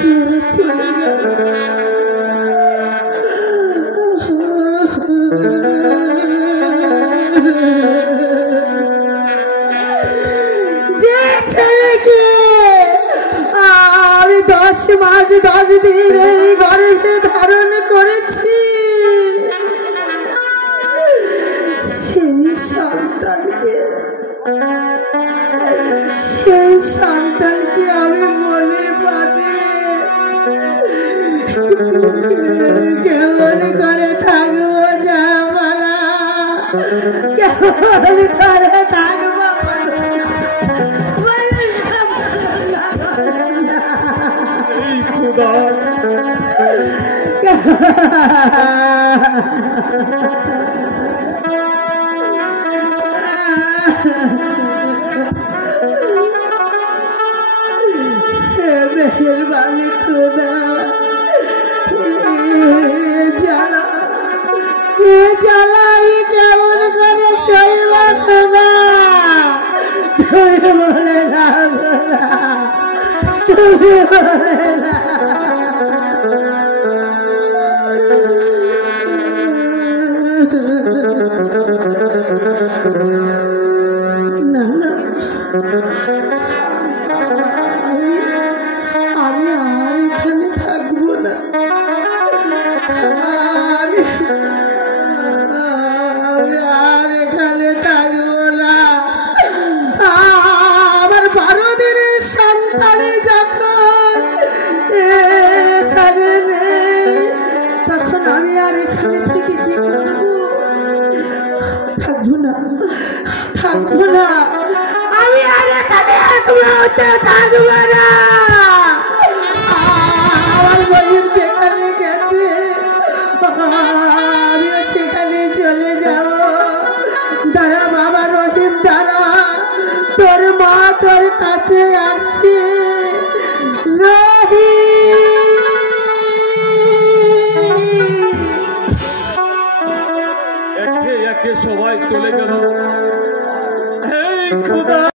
তোরা চলে গেল। যে ছেলেকে আমি 10 মাস 10 দিন এই গর্ভে ধারণ করেছি, সেই সন্তানকে আমি মনে পাবে কেমন করে থাকবো জামালা, কেমন করে থাকবো খুদা। মেহেরবানি খুদা, জ্বালা আমি কেমন করে সইব খুদা, তুমি বলে না খুদা, তুমি বলে না। না না, আমি আর এখানে থাকবো না, আমি আর এখানে থাকবো না। আমার 12 দিনের সন্তানে যখন এখানে নেই, তখন আমি আর এখানে থেকে কি করবো? থাকবো না, থাকবো না, আমি আর এখানে এক মুহূর্তে থাকবো না। আমার বলির যেখানে গেছে আমিও সেখানে চলে যাব। দাঁড়া বাবা রহিম, দাঁড়া, তোর মা তোর কাছে আসছে। একে একে সবাই চলে গেল।